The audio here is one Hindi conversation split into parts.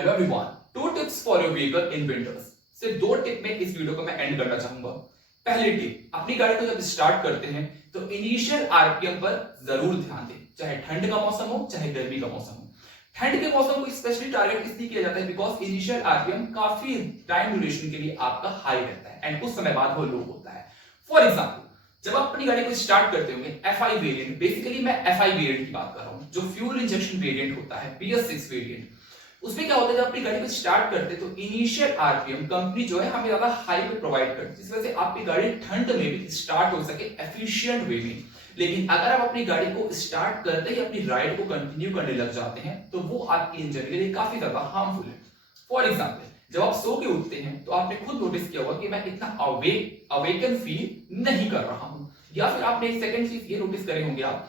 Hello everyone, two tips for your vehicle in winters. सिर्फ दो टिप में इस वीडियो को मैं एंड करना चाहूंगा। पहली टिप, अपनी गाड़ी को जब स्टार्ट करते हैं तो इनिशियल आरपीएम पर जरूर ध्यान दें, चाहे ठंड का मौसम हो चाहे गर्मी का मौसम हो। ठंड के मौसम को स्पेशली टारगेट इसलिए किया जाता है बिकॉज इनिशियल आरपीएम काफी टाइम ड्यूरेशन के लिए आपका हाई रहता है एंड कुछ समय बाद वो लो होता है। फॉर एग्जाम्पल, जब आप अपनी गाड़ी को स्टार्ट करते होंगे एफआई वेरिएंट, बेसिकली मैं एफआई वेरिएंट की बात कर रहा हूं, जो फ्यूल इंजेक्शन वेरिएंट होता है, BS6 वेरिएंट। उसमें क्या होता है, जब अपनी गाड़ी को स्टार्ट करते हैं तो इनिशियल आरपीएम कंपनी जो है हमें ज्यादा हाई पे प्रोवाइड करती है, जिस वजह से आपकी गाड़ी ठंड में भी स्टार्ट हो सके एफिशिएंट वे में। लेकिन अगर आप अपनी गाड़ी को स्टार्ट करते ही अपनी राइड को कंटिन्यू करने लग जाते हैं तो वो आपके इंजन के लिए काफी ज्यादा हार्मफुल है। फॉर एग्जाम्पल, जब आप सो के उठते हैं तो आपने खुद नोटिस किया होगा कि मैं इतना अवेकन फील नहीं कर रहा हूं, या फिर आपने एक सेकंड चीज ये नोटिस करे होंगे आप,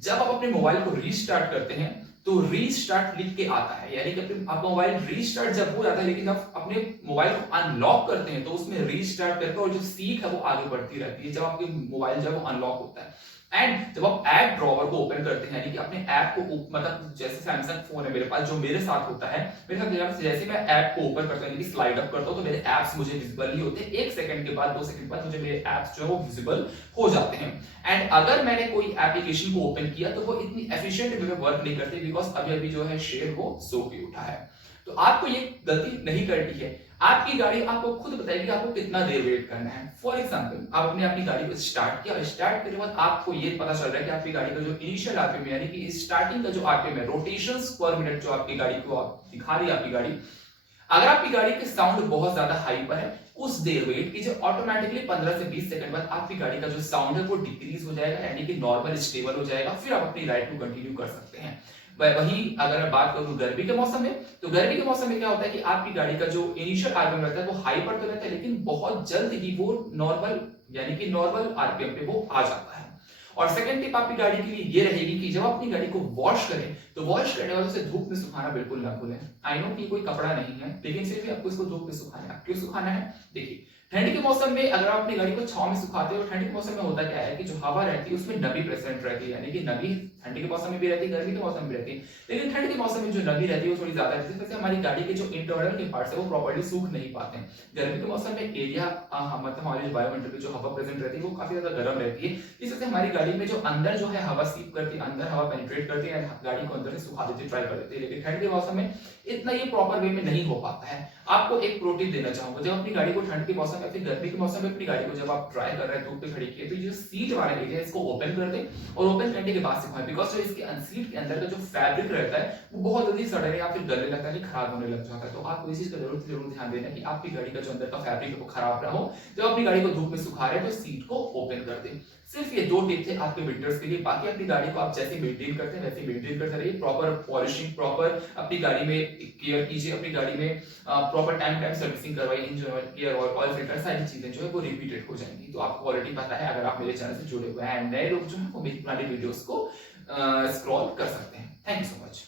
जब आप अपने मोबाइल को रीस्टार्ट करते हैं तो रीस्टार्ट लिख के आता है, यानी कि आपका मोबाइल रीस्टार्ट जब हो जाता है, लेकिन आप अपने मोबाइल को अनलॉक करते हैं तो उसमें रीस्टार्ट करके और जो सीख है वो आगे बढ़ती रहती है जब आपके मोबाइल जब वो अनलॉक होता है। एंड जब आप ऐप ड्रॉवर को ओपन करते हैं, यानी कि अपने ऐप को मतलब जैसे सैमसंग फोन है मेरे पास, जो मेरे साथ होता है, मेरे साथ जैसे मैं ऐप को ओपन करता हूं, यानी कि स्लाइड अप करता हूं, तो मेरे ऐप्स मुझे विजिबल नहीं होते। एक सेकंड के बाद, 2 सेकंड बाद मुझे मेरे ऐप्स जो है वो विजिबल हो जाते हैं। एंड अगर मैंने कोई एप्लीकेशन को ओपन किया तो वो इतनी एफिशिएंट वे में वर्क नहीं करती बिकॉज अभी अभी जो है शेर वो सो के उठा है। तो आपको ये गलती नहीं करनी है। आपकी गाड़ी आपको खुद बताएगी आपको कितना देर वेट करना है। फॉर एग्जांपल, आपने अपनी गाड़ी को स्टार्ट किया, स्टार्ट करने के बाद आपको ये पता चल रहा है कि आपकी गाड़ी का जो इनिशियल आरपीएम यानी कि स्टार्टिंग का जो आरपीएम है, रोटेशंस पर मिनट जो आपकी गाड़ी को दिखा रही है आपकी गाड़ी, अगर आपकी गाड़ी की साउंड बहुत ज्यादा हाई पर है, कुछ देर वेट कीजिए, ऑटोमेटिकली 15 से 20 सेकंड बाद आपकी गाड़ी का जो साउंड है वो डिक्रीज हो जाएगा, यानी कि नॉर्मल स्टेबल हो जाएगा, फिर आप अपनी राइड को कंटिन्यू कर सकते हैं। वही अगर मैं बात करूं गर्मी के मौसम में, तो गर्मी के मौसम में क्या होता है कि आपकी गाड़ी का जो इनिशियल आरपीएम रहता है वो हाई पर तो रहता है, लेकिन बहुत जल्द ही वो नॉर्मल यानी कि नॉर्मल आरपीएम पे वो आ जाता है। और सेकंड टिप आपकी गाड़ी के लिए ये रहेगी कि जब अपनी गाड़ी को वॉश करें तो वॉश करने वाले से धूप में सुखाना बिल्कुल ना भूलें। आई नो कि कोई कपड़ा नहीं है, लेकिन फिर भी आपको इसको धूप में सुखाना है। क्यों सुखाना है? देखिए, ठंड के मौसम में अगर आप अपनी गाड़ी को छांव में सुखाते हो, ठंड के मौसम में होता क्या है कि जो हवा रहती है उसमें नमी प्रेजेंट रहती है, यानी कि नमी ठंड के मौसम में भी रहती है, गर्मी के मौसम में भी रहती है, लेकिन ठंड के मौसम में जो नमी रहती है वो थोड़ी ज्यादा रहती है, जिससे हमारी गाड़ी के जो इंटरनल के पार्ट्स है वो प्रॉपर्ली सूख नहीं पाते हैं। गर्मी के मौसम में एरिया मतलब हमारे वायुमंडल में जो हवा प्रेजेंट रहती है वो काफी ज्यादा गर्म रहती है, जिससे हमारी गाड़ी में जो अंदर जो है हवा सीप करती है, अंदर हवा पेनिट्रेट करती है, गाड़ी को अंदर से सुखा देती है, ट्राई कर देती है। लेकिन ठंड के मौसम में इतना ये प्रॉपर वे में नहीं हो पाता है। आपको एक प्रो टिप देना चाहूंगा, जब अपनी गाड़ी को ठंड के मौसम में फिर गर्मी के मौसम में अपनी गाड़ी को जब आप ट्राई कर रहे हैं, धूप पे खड़ी किए, तो ये जो सीट वाला एरिया है इसको ओपन कर दें और ओपन करने के बाद सिखाएं, बिकॉज जो इसके सीट के अंदर का जो फैब्रिक रहता है वो बहुत जल्दी सड़ने या फिर गलने लगता है, खराब होने लग जाता है। तो आपको इस चीज का जरूर ध्यान देना कि आपकी गाड़ी का जो अंदर का फैब्रिक है वो खराब ना हो। जब अपनी गाड़ी को धूप में सुखा रहे हैं तो सीट को ओपन कर दें। सिर्फ ये दो टिप थे आपके विंटर्स के लिए। बाकी अपनी गाड़ी को आप जैसे मेंटेन करते हैं वैसे मेंटेन करते रहिए, प्रॉपर पॉलिशिंग, प्रॉपर अपनी गाड़ी में केयर कीजिए, अपनी गाड़ी में प्रॉपर टाइम सर्विसिंग करवाइए, इंजन ऑयल केयर और ऑयल फिल्टर, सारी चीजें जो है वो रिपीटेड हो जाएंगी। तो आपको ऑलरेडी पता है अगर आप मेरे चैनल से जुड़े हुए हैं। नए लोग जो है वो मेरी पुरानी वीडियोस को स्क्रॉल कर सकते हैं। Thank you so much.